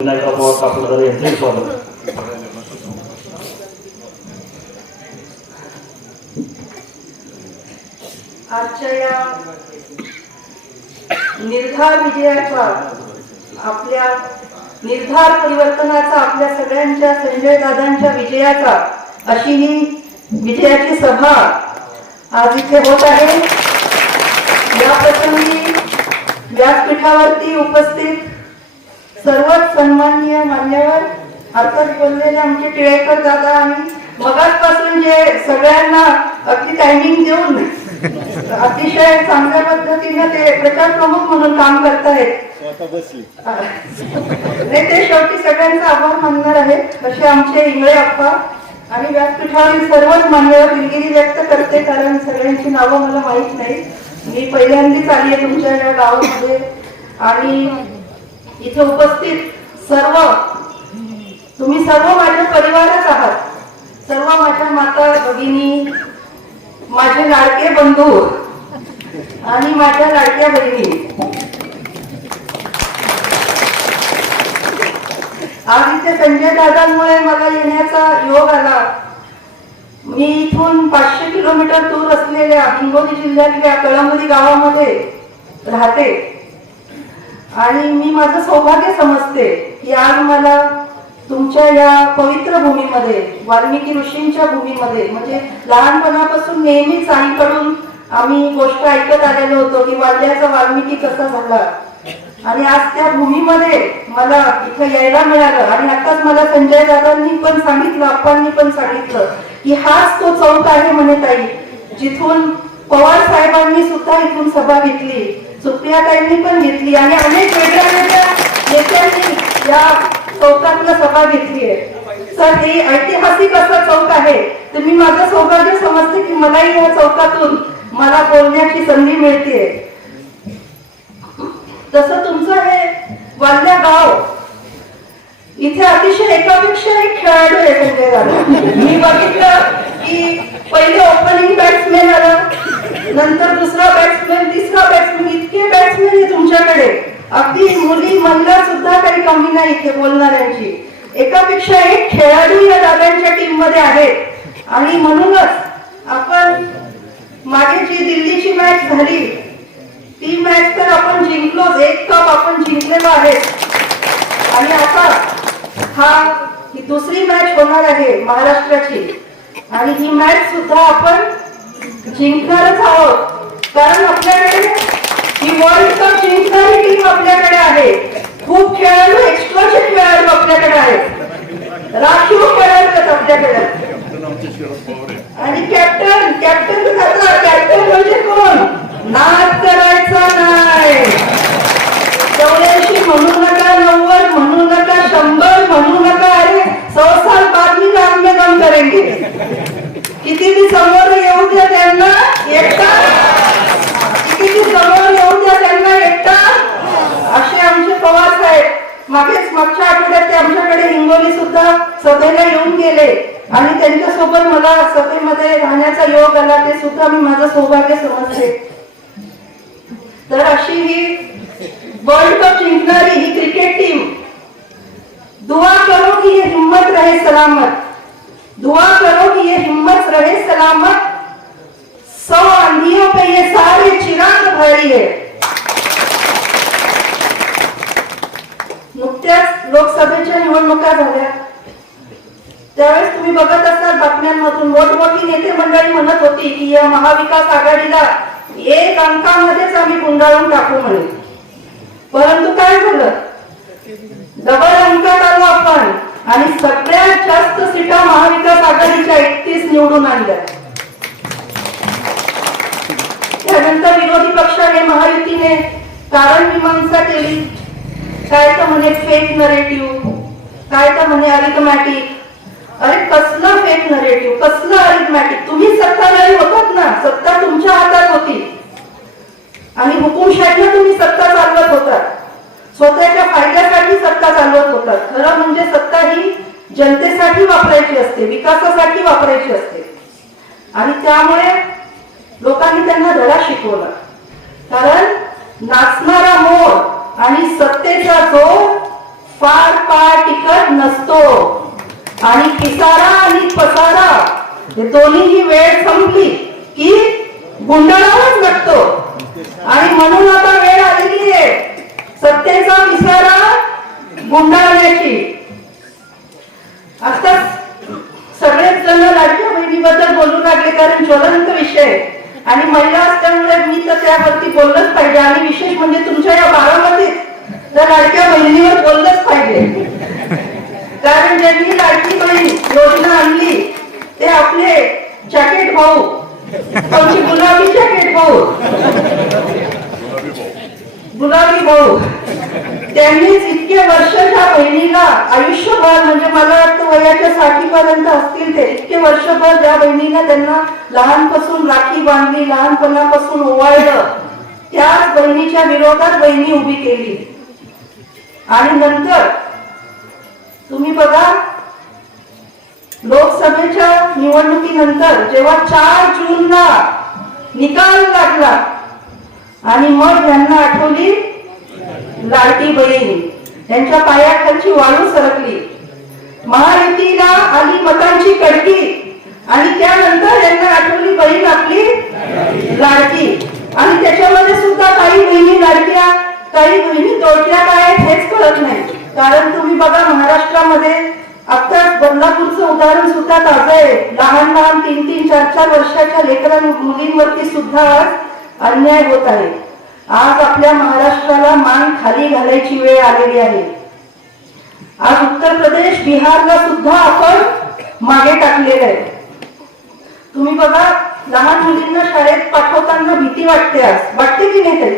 विनायकराव पवार स्वागत आजच्या या निर्धार विजयाचा आपल्या निर्धार परिवर्तनाचा आपल्या सगळ्यांच्या संजय दादांच्या विजयाचा अशी ही विजयाची सभा आज इथे होत आहे. या प्रसंगी व्यासपीठावरती उपस्थित सर्वच सन्माननीय मान्यवर अर्थात बोललेले आमचे टिळेकर दादा आणि मगाचपासून जे सगळ्यांना अगदी टायमिंग देऊन अतिशय चांगल्या पद्धतीने ते प्रचार प्रमुख म्हणून काम करतायत. नाही ते शेवटी सगळ्यांचा आभार मानणार आहे असे आमचे इंगळे अप्पा आणि व्यासपीठावरील सर्वच मान्यवर दिलगिरी व्यक्त करते कारण सगळ्यांची नावं मला माहीत नाही मी पहिल्यांदाच आली आहे तुमच्या या गावामध्ये आणि इथे उपस्थित सर्व तुम्ही सर्व माझ्या परिवारच आहात. सर्व माझ्या माता भगिनी माझे लाडके बंधू आणि माझ्या लाडक्या बहिणी. आज इथे संजय दादांमुळे मला येण्याचा योग आला. मी इथून पाचशे किलोमीटर दूर असलेल्या हिंगोली जिल्ह्यातल्या कळंबोली गावामध्ये राहते. आणि मी माझं सौभाग्य समजते की आज मला तुमच्या या पवित्र भूमीमध्ये वाल्मिकी ऋषींच्या भूमीमध्ये म्हणजे लहानपणापासून नेहमीच आईकडून आम्ही गोष्ट ऐकत आलेलो होतो की वाल्याचा वाल्मिकी कसा झाला. आणि आज त्या भूमीमध्ये मला इथं यायला मिळालं. आणि आताच मला संजय दादांनी पण सांगितलं अप्पांनी पण सांगितलं की हाच तो चौक आहे म्हणे ताई. जिथून पवार साहेबांनी सुद्धा इथून सभा घेतली. सुप्रियाताईंनी पण घेतली आणि अनेक वेगळ्या वेगळ्या नेत्यांनी या चौकातला सभा घेतली आहे. सर हे ऐतिहासिक असं चौक आहे. तर मी माझं सौभाग्य समजते की मलाही या चौकातून मला बोलण्याची संधी मिळते तसं तुमचं हे वाल्ल्या गाव इथे अतिशय एकापेक्षा एक खेळाडू आहे मी बघितलं की पहिले ओपनिंग बॅट्समॅन आला नंतर दुसरा बॅट्समॅन तिसरा बॅट्समॅन इतके बॅट्समॅन आहे तुमच्याकडे अगदी मुली महिला सुद्धा काही कमी नाही इथे बोलणाऱ्यांची. एकापेक्षा एक खेळाडू या दादांच्या टीममध्ये आहेत. आणि म्हणूनच आपण मागे जी दिल्लीची मॅच झाली ती मॅच तर आपण जिंकलोच. एक कप आपण जिंकलेलो आहे. आणि आता हा ही दुसरी मॅच होणार आहे महाराष्ट्राची. आणि ही मॅच सुद्धा आपण जिंकणारच आहोत. कारण आपल्याकडे ही वर्ल्ड कप जिंकणारी टीम आपल्याकडे आहे. खूप खेळाडू एक्स्ट्राचे खेळाडू आपल्याकडे आहेत राखीव खेळाडू आहेत आपल्याकडे आणि कॅप्टन कॅप्टन कॅप्टन म्हणजे कोण नाच करायचा नाही चौऱ्याऐंशी म्हणू नका नव्वद म्हणू नका शंभर म्हणू नका अरे सौ साल बाद मी काम में काम करेंगे किती बी समोर येऊ द्या त्यांना एकटा किती बी समोर येऊ द्या त्यांना एकटा असे आमचे पवार साहेब मागेच मागच्या आठवड्यात ते आमच्याकडे हिंगोली सुद्धा सभेला येऊन गेले आणि त्यांच्यासोबत मला सभेमध्ये राहण्याचा योग आला ते सुद्धा मी माझं सौभाग्य समजते तर अशी ही वर्ल्ड कप जिंकणारी ही क्रिकेट टीम दुआ करो कि ये हिम्मत रहे सलामत दुआ करो कि ये हिम्मत रहे सलामत सौ आंधियों पे ये सारे चिराग भारी है नुकत्याच लोकसभेच्या निवडणुका झाल्या त्यावेळेस तुम्ही बघत असाल बातम्यांमधून मोठमोठी नेते मंडळी म्हणत होती की या महाविकास आघाडीला एक अंकामध्येच आम्ही गुंडाळून टाकू म्हणे परंतु काय झालं डबल अंकात आलो आपण आणि सगळ्यात जास्त सीटा महाविकास आघाडीच्या एकतीस निवडून आणलं त्यानंतर विरोधी पक्षाने महायुतीने कारण मीमांसा केली. काय तर म्हणे फेक नरेटिव्ह काय तर म्हणे अरिथमॅटिक अरे कसलं फेक नरेटिव्ह कसलं अरिथमॅटिक तुम्ही सत्ताधारी होतात ना. सत्ता तुमच्या हातात होती. आणि हुकुमशाहीनं तुम्ही सत्ता चालवत होतात. स्वतःच्या फायद्यासाठी सत्ता चालवत होतात. खरं म्हणजे सत्ता ही जनतेसाठी वापरायची असते विकासासाठी वापरायची असते. आणि त्यामुळे लोकांनी त्यांना धडा शिकवला. कारण नाचणारा मोर आणि सत्तेचा जो फार काळ टिकत नसतो आणि किसारा आणि पसारा हे दोन्ही वेळ संपली की गुंडाळावाच घटतो आणि म्हणून आता वेळ आलेली आहे. सत्तेचा विसारा गुंडाळण्याची. आता सगळेच जण लाडक्या बहिणीबद्दल बोलू लागले कारण ज्वलंत विषय आहे. आणि महिला असल्यामुळे मी तर त्यावरती बोललंच पाहिजे आणि विशेष म्हणजे तुमच्या या बारामध्ये त्या लाडक्या बहिणीवर बोललंच पाहिजे कारण ज्यांनी लाडकी बहीण योजना आणली ते आपले जॅकेट भाऊ आमची गुलाबी जॅकेट भाऊ गुलाबी भाऊ त्यांनीच इतके वर्ष बहिणीला आयुष्यभर म्हणजे मला वाटतं वयाच्या साठी पर्यंत असतील ते इतके वर्षभर ज्या बहिणीला त्यांना लहानपासून राखी बांधली लहानपणापासून ओवाळलं. त्याच बहिणीच्या विरोधात बहिणी उभी केली. आणि नंतर तुम्ही बघा लोकसभेच्या निवडणुकीनंतर जेव्हा चार जूनला निकाल लागला आणि मग यांना आठवली लाडकी बहीण. त्यांच्या पायाखालची वाळू सरकली. महायुतीला आली मतांची कडकी आणि त्यानंतर यांना आठवली बहीण आपली लाडकी. आणि त्याच्यामध्ये सुद्धा काही बहिणी लाडक्या काही बहिणी तोडक्या काय आहेत हेच कळत नाही. कारण तुम्ही बघा महाराष्ट्रामध्ये आत्ताच बदलापूरचं उदाहरण सुद्धा ताजं आहे. लहान लहान तीन तीन चार चार वर्षाच्या लेकरां मुलींवरती सुद्धा आज अन्याय होत आहे. आज आपल्या महाराष्ट्राला मान खाली घालायची वेळ आलेली आहे. आज उत्तर प्रदेश बिहारला सुद्धा आपण मागे टाकलेलं आहे. तुम्ही बघा लहान मुलींना शाळेत पाठवताना भीती वाटते आज. वाटते की नाही तरी?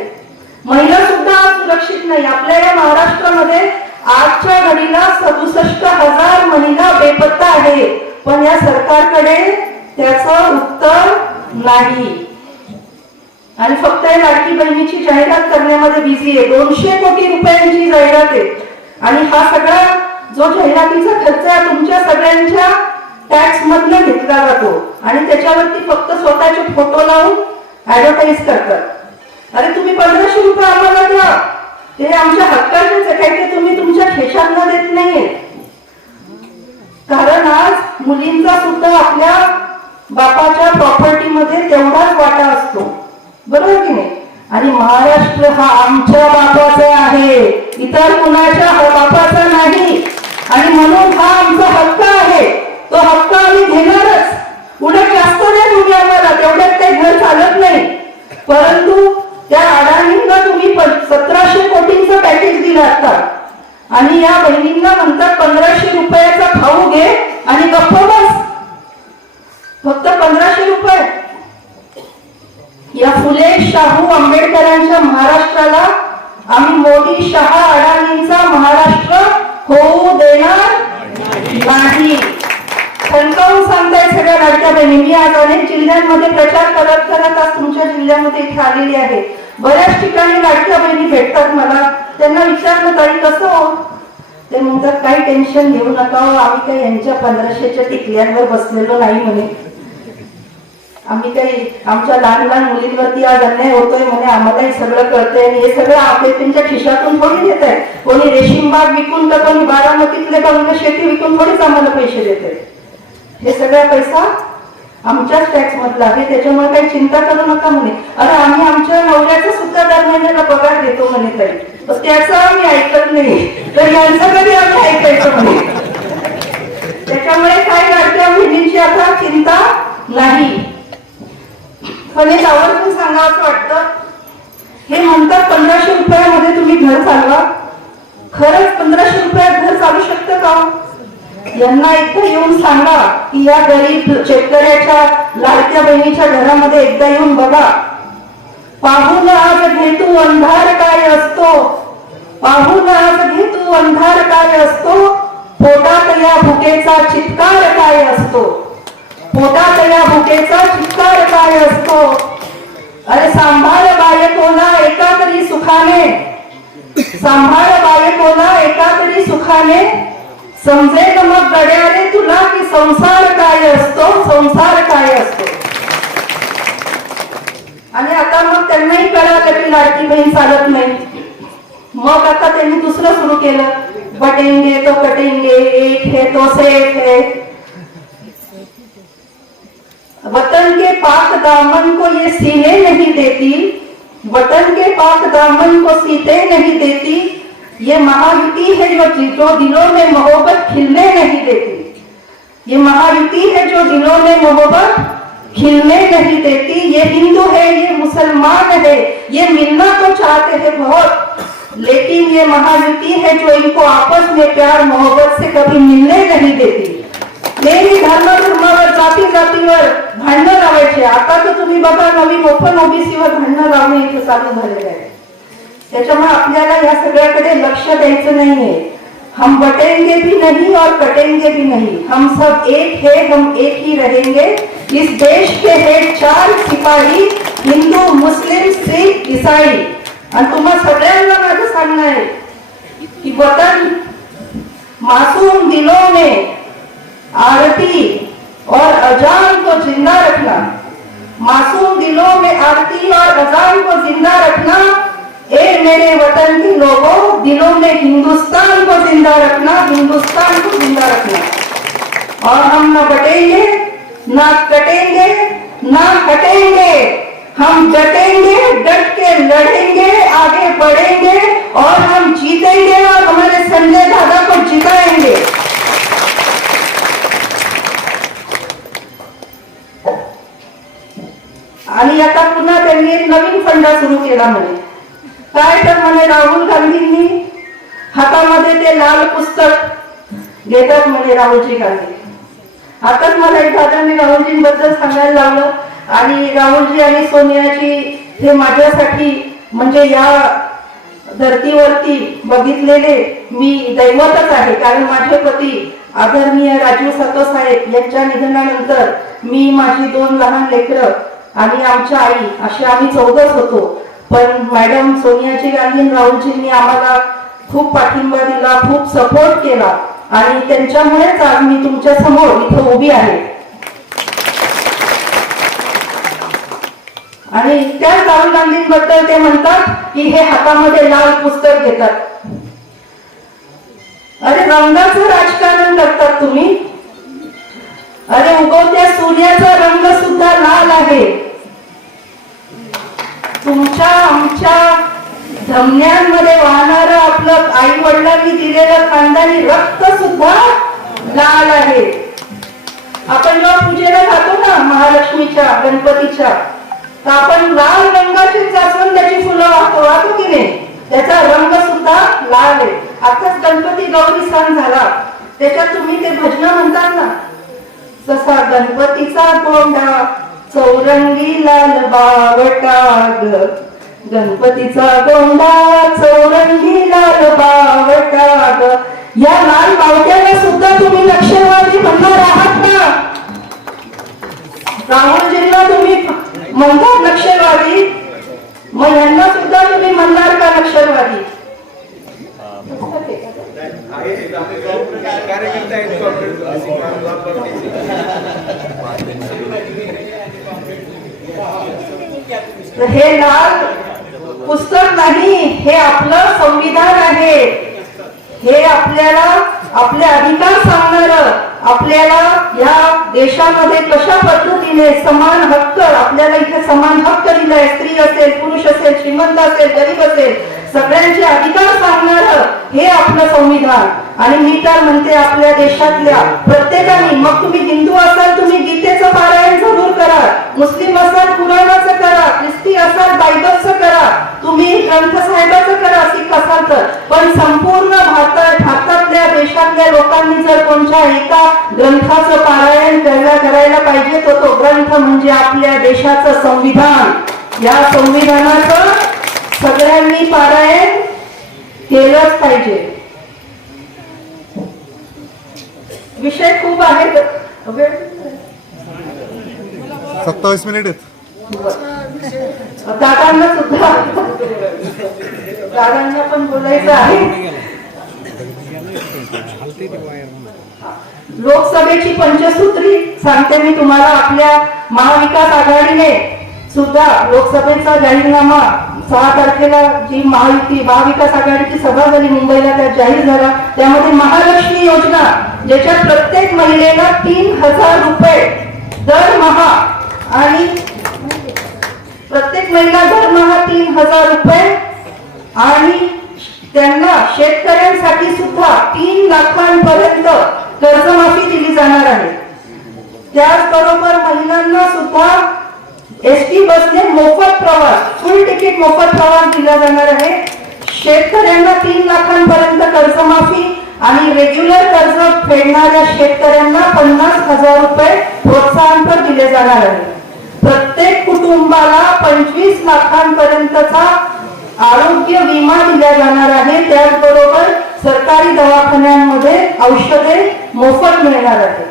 महिला सुद्धा आज सुरक्षित नाही. आपल्या या महाराष्ट्रामध्ये आजच्या घडीला सदुसष्ट हजार महिला बेपत्ता आहे. पण या सरकारकडे त्याचं उत्तर नाही. आणि फक्त या लाडकी बहिणीची जाहिरात करण्यामध्ये बिझी आहे. दोनशे कोटी रुपयांची जाहिरात आहे. आणि हा सगळा जो जाहिरातीचा खर्च आहे तुमच्या सगळ्यांच्या टॅक्स मधनं घेतला जातो. आणि त्याच्यावरती फक्त स्वतःचे फोटो लावून ऍडव्हर्टाईज करतात. अरे तुम्ही पंधराशे रुपये आम्हाला द्या. ते आमच्या हक्काचेच आहे. काही ते तुम्ही तुमच्या खिशातनं देत नाहीये. कारण आज मुलींचा सुद्धा आपल्या बापाच्या प्रॉपर्टीमध्ये तेवढाच वाटा असतो. बरोबर की नाही? आणि महाराष्ट्र हा आमच्या बापाचा आहे. इतर कुणाच्या बापाचा नाही. आणि म्हणून हा आमचा हक्क आहे. तो हक्क आम्ही घेणारच. उलट जास्त नाही तुम्ही आम्हाला तेवढ्यात काही घर चालत नाही. परंतु त्या अडाणींना तुम्ही सतराशे कोटींचं पॅकेज दिलं आता. आणि या बहिणींना म्हणतात पंधराशे रुपयाचा खाऊ घे आणि गप्प बस. फक्त पंधराशे रुपये. या फुले शाहू आंबेडकरांच्या महाराष्ट्राला आम्ही मोदी शहा अडाणींचा महाराष्ट्र होऊ देणार नाही. ठणकावून सांगताय सगळ्या लाडक्या बहिणी मी आज अनेक जिल्ह्यांमध्ये प्रचार करत करत आज तुमच्या जिल्ह्यामध्ये इथे आलेली आहे. बऱ्याच ठिकाणी लाडक्या बहिणी भेटतात मला. त्यांना विचारलं तरी कसं हो? ते म्हणतात काही टेन्शन घेऊ नका. आम्ही काही यांच्या पंधराशेच्या टिकल्यांवर बसलेलो नाही म्हणे. आम्ही काही आमच्या लहान लहान मुलींवरती आज अन्याय होतोय म्हणे आम्हालाही सगळं कळतंय आणि हे सगळं आपले त्यांच्या खिशातून थोडी देत आहे कोणी रेशीम बाग विकून तर कोणी बारामतीतले कोणी शेती विकून थोडीच आम्हाला पैसे देत आहे हे सगळा पैसा आमच्याच टॅक्स मधला आहे त्याच्यामुळे काही चिंता करू नका म्हणे. अरे आम्ही आमच्या नवऱ्याचा सुद्धा दर महिन्याला पगार देतो म्हणे ताई. त्याचं आम्ही ऐकत नाही. तर यांचं कधी आम्ही ऐकायचं म्हणे? त्याच्यामुळे काय करते बहिणींची आता चिंता नाही. पण एक आवर्जून असं वाटतं. हे म्हणतात पंधराशे रुपयामध्ये तुम्ही घर चालवा. खरंच पंधराशे रुपयात घर चालू शकतं का? यांना एकदा येऊन सांगा की या गरीब शेतकऱ्याच्या लाडक्या बहिणीच्या घरामध्ये एकदा येऊन बघा. पाहून आज घे तू अंधार काय असतो? पाहून आज घे तू अंधार काय असतो? पोटात या भुकेचा चित्कार काय असतो? पोटात या भुकेचा चित्कार काय असतो? अरे सांभाळ बायकोला एका तरी सुखाने. सांभाळ बायकोला एका तरी सुखाने समजेल मग गड्याने तुला की संसार काय असतो? संसार काय असतो? आणि आता मग त्यांनाही कळालं की लाडकी बहीण चालत नाही. मग आता त्यांनी दुसरं सुरू केलं. बटेंगे तो कटेंगे एक है तो सेफ है. वतन के पाक दामन को ये सीने नहीं देती, वतन के पाक दामन को सीते नहीं देती, ये महायुति है जो जो दिलों में मोहब्बत खिलने नहीं देती। ये महायुति है जो दिलों में मोहब्बत खिलने नहीं देती। ये हिंदू है, ये मुसलमान है, ये मिलना तो चाहते हैं बहुत, लेकिन ये महायुति है जो इनको आपस में प्यार, मोहब्बत से कभी मिलने नहीं देती। नेहमी धर्म धर्मावर जाती जातीवर भांडणं लावायचे. आता तर तुम्ही बघा नवीन ओपन ओबीसीवर भांडणं लावणे इथं चालू झालेलं आहे. त्याच्यामुळे आपल्याला या सगळ्याकडे लक्ष द्यायचं नाहीये. हम बटेंगे भी नहीं और कटेंगे भी नहीं. हम सब एक है हम एक ही रहेंगे. इस देश के है चार सिपाही हिंदू मुस्लिम सिख ईसाई. आणि तुम्हा सगळ्यांना माझं सांगणं आहे की वतन मासूम दिलो में आरती और अजान को ज़िंदा रखना। मासूम दिलों में आरती और अजान को ज़िंदा रखना। ए मेरे वतन के लोगों, दिलों में हिंदुस्तान को ज़िंदा रखना, हिंदुस्तान को ज़िंदा रखना। और हम न बटेंगे, न कटेंगे, न हटेंगे। हम डटेंगे डट के लड़ेंगे, आगे बढ़ेंगे और हम जीतेंगे। और हमारे संजय दादा को आणि आता पुन्हा त्यांनी एक नवीन फंडा सुरू केला म्हणे. काय तर म्हणे राहुल गांधींनी हातामध्ये ते लाल पुस्तक घेतात म्हणे राहुलजी गांधी. आताच मला एक दादांनी राहुलजींबद्दल सांगायला लावलं आणि राहुलजी आणि सोनियाजी हे माझ्यासाठी म्हणजे या धर्तीवरती बघितलेले मी दैवतच आहे. कारण माझे पती आदरणीय राजीव साहेब यांच्या निधनानंतर मी माझी दोन लहान लेकरं आणि आमच्या आई असे आम्ही चौघच होतो. पण मॅडम सोनियाजी गांधी राहुलजींनी आम्हाला खूप पाठिंबा दिला खूप सपोर्ट केला. आणि त्यांच्यामुळेच आज मी तुमच्यासमोर इथं उभी आहे. आणि त्याच राहुल गांधींबद्दल ते म्हणतात की हे हातामध्ये लाल पुस्तक घेतात. अरे रंगाचं राजकारण करतात तुम्ही? अरे उगवत्या सूर्याचा रंग सुद्धा लाल आहे. तुमच्या आमच्या धमन्यांमध्ये वाहणार आपलं आई वडिलांनी दिलेलं खानदानी रक्त सुद्धा लाल आहे. आपण जेव्हा पूजेला जातो ना महालक्ष्मीच्या गणपतीच्या तर आपण लाल रंगाची जास्वंदाची फुलं वाहतो वाहतो की नाही? त्याचा रंग सुद्धा लाल आहे. आताच गणपती गौरी सण झाला. त्याच्यात तुम्ही ते भजन म्हणतात ना जसा गणपतीचा कोंडा चौरंगी लाल बावटा ग गणपतीचा गोंडा चौरंगी लाल बावटा ग या लाल बावट्याला सुद्धा तुम्ही नक्षलवादी म्हणणार आहात का? राहुलजींना तुम्ही म्हणतात नक्षलवादी. मग यांना सुद्धा तुम्ही म्हणणार का नक्षलवादी? कार्यकर्ते आहेत काँग्रेस हे लाल पुस्तक नाही हे आपलं संविधान आहे. हे आपल्याला आपले अधिकार सांगणार आपल्याला या देशामध्ये कशा पद्धतीने समान हक्क आपल्याला इथे समान हक्क दिलाय. स्त्री असेल पुरुष असेल श्रीमंत असेल गरीब असेल सगळ्यांचे अधिकार सांगणार हे आपलं संविधान. आणि मी तर म्हणते आपल्या देशातल्या प्रत्येकाने मग तुम्ही हिंदू असाल तुम्ही गीतेचं पारायण जरूर करा. मुस्लिम असाल कुराणाचं करा. ख्रिस्ती असाल बायबलचं करा. तुम्ही ग्रंथ साहेबाचं करा सिख असाल तर. पण संपूर्ण भारतात भारतातल्या देशातल्या लोकांनी जर कोणत्या एका ग्रंथाचं पारायण करायला करायला पाहिजे तर तो ग्रंथ म्हणजे आपल्या देशाचं संविधान. या संविधानाचं सगळ्यांनी पारायण केलंच पाहिजे. विषय खूप आहेत सत्तावीस मिनिट आहेत. दादांना सुद्धा दादांना पण बोलायचं आहे. लोकसभेची पंचसूत्री सांगते मी तुम्हाला आपल्या महाविकास आघाडीने. सुद्धा लोकसभेचा जाहीरनामा सहा तारखेला जी महायुती महाविकास आघाडीची सभा झाली मुंबईला त्या जाहीर झाला. त्यामध्ये महालक्ष्मी योजना ज्याच्यात प्रत्येक महिलेला तीन हजार रुपये दरमहा आणि प्रत्येक महिला दरमहा तीन हजार रुपये आणि त्यांना शेतकऱ्यांसाठी सुद्धा तीन लाखांपर्यंत कर्जमाफी दिली जाणार आहे. त्याचबरोबर महिलांना सुद्धा एस टी बसने मोफत प्रवास फुल तिकीट मोफत प्रवास दिला जाणार आहे. शेतकऱ्यांना तीन लाखांपर्यंत कर्जमाफी आणि रेग्युलर कर्ज फेडणाऱ्या शेतकऱ्यांना पन्नास हजार रुपये प्रोत्साहनपर दिले जाणार आहे. प्रत्येक कुटुंबाला पंचवीस लाखांपर्यंतचा आरोग्य विमा दिला जाणार आहे. त्याचबरोबर सरकारी दवाखान्यांमध्ये औषधे मोफत मिळणार आहे.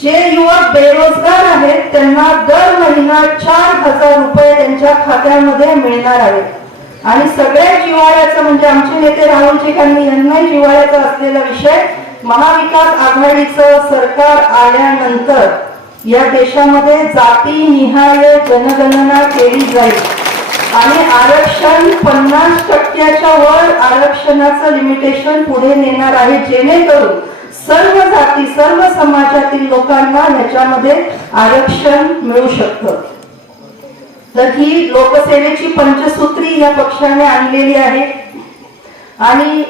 जे युवक बेरोजगार आहेत त्यांना दर महिना चार हजार रुपये त्यांच्या खात्यामध्ये मिळणार आहेत आणि सगळ्यात जिव्हाळ्याचं म्हणजे आमचे नेते राहुलजी गांधी यांनाही जिव्हाळ्याचा असलेला विषय महाविकास आघाडीचं सरकार आल्यानंतर या देशामध्ये जाती निहाय जनगणना केली जाईल. आणि आरक्षण पन्नास टक्क्याच्या वर आरक्षणाचं लिमिटेशन पुढे नेणार आहे जेणेकरून सर्व जाती सर्व समाजातील लोकांना ह्याच्यामध्ये आरक्षण मिळू शकतं. तर ही लोकसेवेची पंचसूत्री या पक्षाने आणलेली आहे. आणि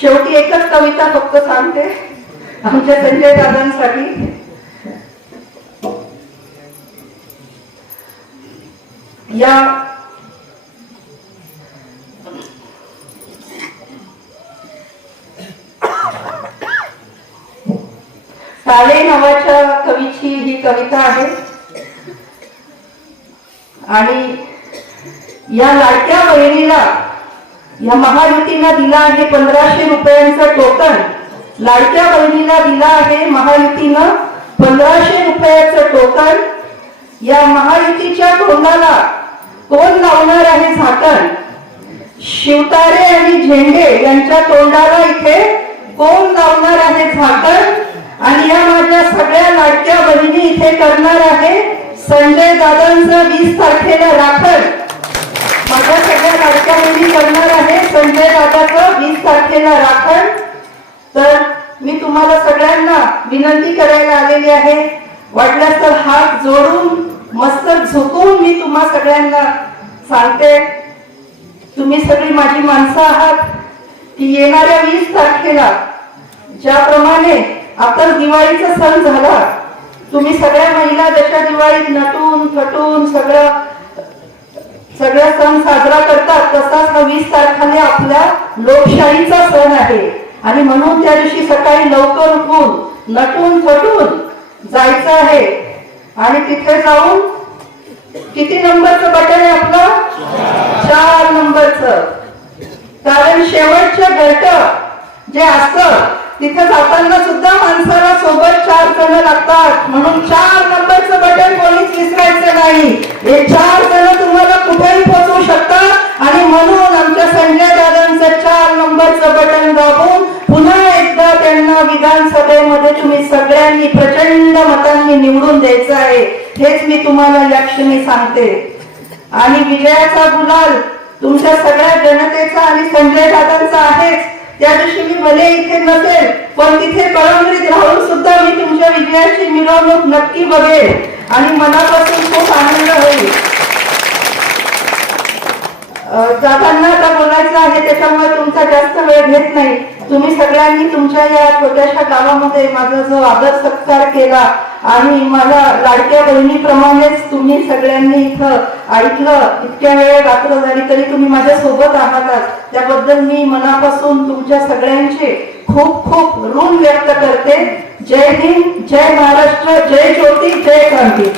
शेवटी एकच कविता फक्त सांगते आमच्या संजय दादांसाठी. या काले नावाच्या कवीची ही कविता आहे. आणि या लाडक्या बहिणीला या महायुतीला दिला आहे पंधराशे रुपयांचं टोकन लाडक्या बहिणीला दिला आहे महायुतीनं पंधराशे रुपयाचं टोकन या महायुतीच्या तोंडाला कोण लावणार आहे झाकण? शिवतारे आणि झेंडे यांच्या तोंडाला इथे कोण लावणार आहे झाकण? आणि या माझ्या सगळ्या लाडक्या बहिणी इथे करणार आहे. संजय दादांचं वीस तारखेला राखण. माझ्या सगळ्या लाडक्या बहिणी करणार आहे. संजय दादाचं वीस तारखेला राखण. तर मी तुम्हाला सगळ्यांना विनंती करायला आलेली आहे. वाटल्यास तर हात जोडून मस्तक झुकून मी तुम्हा सगळ्यांना सांगते. तुम्ही सगळी माझी माणसं आहात. की येणाऱ्या वीस तारखेला ज्याप्रमाणे आता दिवाळीचा सण झाला. तुम्ही सगळ्या महिला जशा दिवाळीत नटून थटून सगळं सगळा सण साजरा करतात तसाच हा वीस तारखाने आपला लोकशाहीचा सण आहे. आणि म्हणून त्या दिवशी सकाळी लवकर उठून नटून थटून जायचं आहे. आणि तिथे जाऊन किती नंबरचं बटन आहे आपलं? चार नंबरचं. कारण शेवटचं घरट जे असतं तिथे जाताना सुद्धा माणसाला सोबत चार जण लागतात. म्हणून चार नंबरचं बटन कोणीच विसरायचं नाही. हे चार जण तुम्हाला कुठेही पोहोचवू शकतात. आणि म्हणून आमच्या संजय दादांचं चार नंबरचं बटन दाबून पुन्हा एकदा त्यांना विधानसभेमध्ये तुम्ही सगळ्यांनी प्रचंड मतांनी निवडून द्यायचं आहे. हेच मी तुम्हाला या क्षणी सांगते. आणि विजयाचा गुलाल तुमच्या सगळ्या जनतेचा आणि संजय दादांचा आहेच. त्या दिवशी मी भले इथे नसेल पण तिथे कळंबरीत राहून सुद्धा मी तुमच्या विजयाची मिरवणूक नक्की बघेल आणि मनापासून खूप आनंद होईल. जाताना आता बोलायचं आहे त्याच्यामुळे तुमचा जास्त वेळ घेत नाही. तुम्ही सगळ्यांनी तुमच्या या छोट्याशा गावामध्ये माझा जो आदर सत्कार केला आणि मला लाडक्या बहिणीप्रमाणेच तुम्ही सगळ्यांनी इथं ऐकलं इतक्या वेळ रात्र झाली तरी तुम्ही माझ्या सोबत आहात त्याबद्दल मी मनापासून तुमच्या सगळ्यांचे खूप खूप ऋण व्यक्त करते. जय हिंद जय महाराष्ट्र जय ज्योती जय क्रांती.